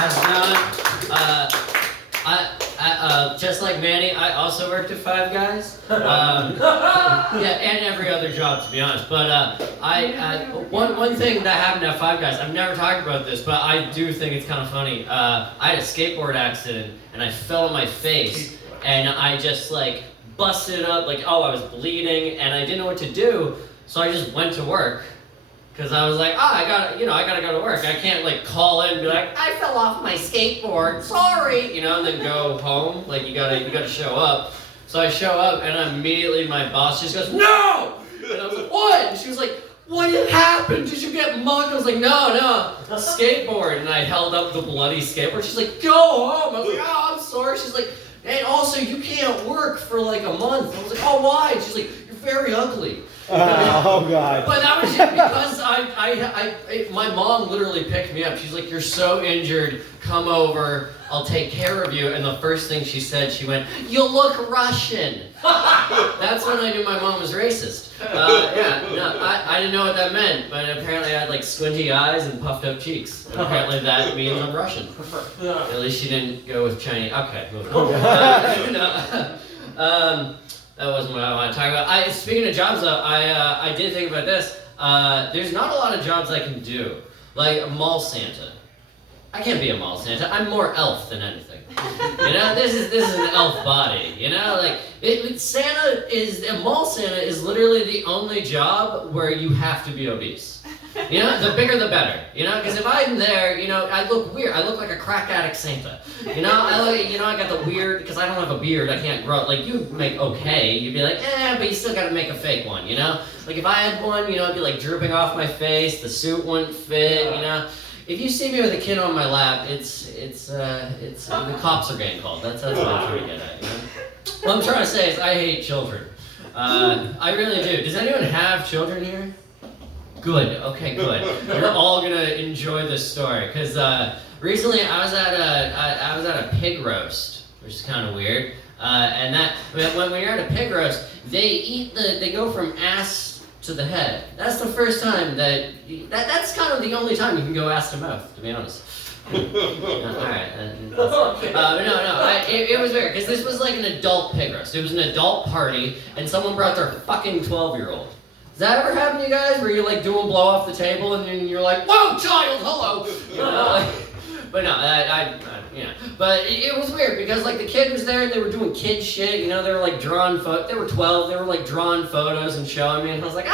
has done. Just like Manny, I also worked at Five Guys. Yeah, and every other job, to be honest. But one thing that happened at Five Guys, I've never talked about this, but I do think it's kind of funny. I had a skateboard accident, and I fell on my face, and I just like busted up, like, I was bleeding, and I didn't know what to do, so I just went to work. Because I was like, I gotta go to work. I can't like call in and be like, I fell off my skateboard, sorry, and then go home. Like you gotta show up. So I show up and immediately my boss just goes, no! And I was like, what? And she was like, what happened? Did you get mugged? I was like, no, skateboard. And I held up the bloody skateboard. She's like, go home. I was like, I'm sorry. She's like, and also you can't work for like a month. I was like, oh, why? She's like, you're very ugly. Oh God! But that was just because my mom literally picked me up. She's like, "You're so injured. Come over. I'll take care of you." And the first thing she said, she went, "You look Russian." That's when I knew my mom was racist. I didn't know what that meant, but apparently I had like squinty eyes and puffed up cheeks. And apparently that means I'm Russian. At least she didn't go with Chinese. Okay, moving on. That wasn't what I want to talk about. Speaking of jobs, though, I did think about this. There's not a lot of jobs I can do. Like a mall Santa. I can't be a mall Santa. I'm more elf than anything. This is an elf body. Mall Santa is literally the only job where you have to be obese. The bigger the better. Because if I'm there, I look weird. I look like a crack addict Santa. I got the weird, because I don't have a beard, I can't grow. Like, you make okay, you'd be like, but you still gotta make a fake one, Like, if I had one, I'd be like drooping off my face, the suit wouldn't fit, If you see me with a kid on my lap, the cops are getting called. That's what I'm trying to get at, What I'm trying to say is I hate children. I really do. Does anyone have children here? Good. Okay, good. You're all gonna enjoy this story because recently I was at a pig roast, which is kind of weird. And that when you're at a pig roast, they go from ass to the head. That's the first time that's kind of the only time you can go ass to mouth, to be honest. Alright. It was weird because this was like an adult pig roast. It was an adult party, and someone brought their fucking 12-year-old. Does that ever happen to you guys, where you're like doing blow off the table and then you're like, whoa, child, hello, But no, But it was weird because like the kid was there and they were doing kid shit, they were like drawing they were 12, they were like drawing photos and showing me, and I was like,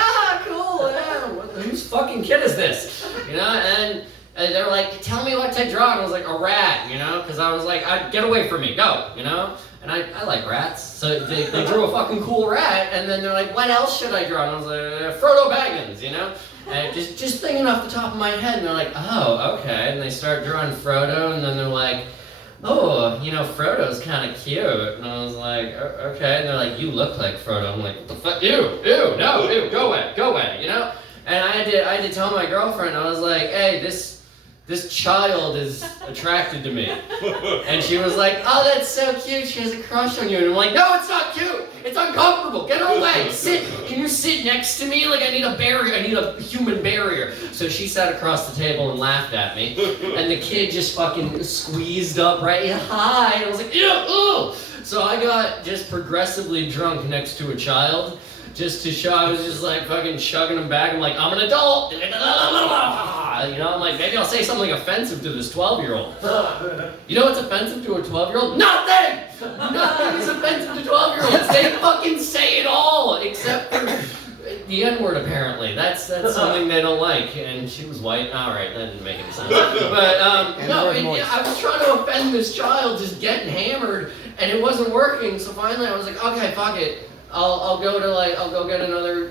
cool, yeah, whose fucking kid is this, and they were like, tell me what to draw, and I was like, a rat, because I was like, get away from me, go, And I like rats, so they drew a fucking cool rat, and then they're like, what else should I draw? And I was like, Frodo Baggins, And just thinking off the top of my head, and they're like, oh, okay. And they start drawing Frodo, and then they're like, oh, Frodo's kind of cute. And I was like, okay. And they're like, you look like Frodo. I'm like, what the fuck? Ew, no, go away, And I had to tell my girlfriend, I was like, hey, this child is attracted to me. And she was like, oh, that's so cute. She has a crush on you. And I'm like, no, it's not cute. It's uncomfortable. Get away. Sit. Can you sit next to me? Like, I need a barrier. I need a human barrier. So she sat across the table and laughed at me. And the kid just fucking squeezed up right. Hi. And I was like, ew, ooh. So I got just progressively drunk next to a child. Just to show, I was just like fucking chugging them back. I'm like, I'm an adult. I'm like, maybe I'll say something offensive to this 12-year-old. You know what's offensive to a 12-year-old? Nothing! Nothing is offensive to 12-year-olds. They fucking say it all, except for the N-word, apparently. That's something they don't like. And she was white. All right, that didn't make any sense. But, I was trying to offend this child just getting hammered, and it wasn't working. So finally I was like, okay, fuck it. I'll go get another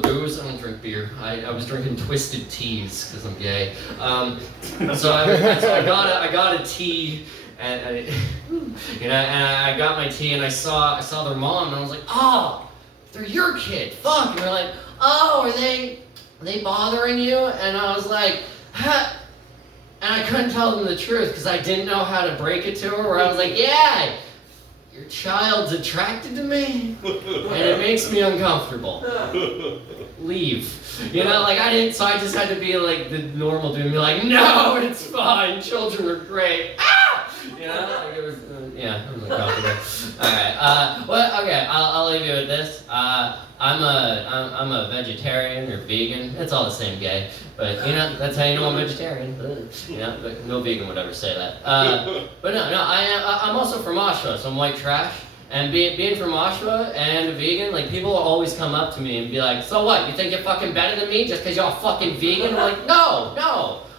booze. I don't drink beer. I was drinking twisted teas because I'm gay. So I got a tea, and I got my tea, and I saw their mom, and I was like, oh, they're your kid. Fuck. And they're like, oh, are they bothering you? And I was like, huh. And I couldn't tell them the truth because I didn't know how to break it to her. Where I was like, yeah. your child's attracted to me, and it makes me uncomfortable. Leave. You know, like so I just had to be like the normal dude and be like, no, it's fine, children are great. Ah! You know, like it was, it was uncomfortable. Alright, well, okay, I'll leave you with this. I'm a vegetarian or vegan. It's all the same gay. But, you know, that's how you know I'm vegetarian. You know, but no vegan would ever say that. But no, I'm also from Oshawa, so I'm white trash. And being from Oshawa and a vegan, like, people will always come up to me and be like, so what, you think you're fucking better than me just because you're a fucking vegan? I'm like, no,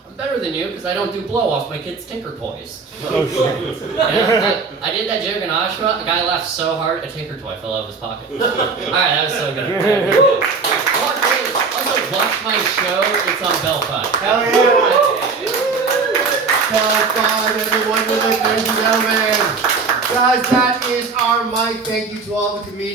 I'm better than you because I don't do blow off my kids' Tinker Toys. Oh, shit. Yeah, I did that joke in Oshawa, a guy laughed so hard, a Tinker Toy fell out of his pocket. Alright, that was so good. Also, watch my show, it's on Bell 5. Hell yeah! Bell 5, everyone, ladies and gentlemen. Guys, that is our mic. Thank you to all the comedians.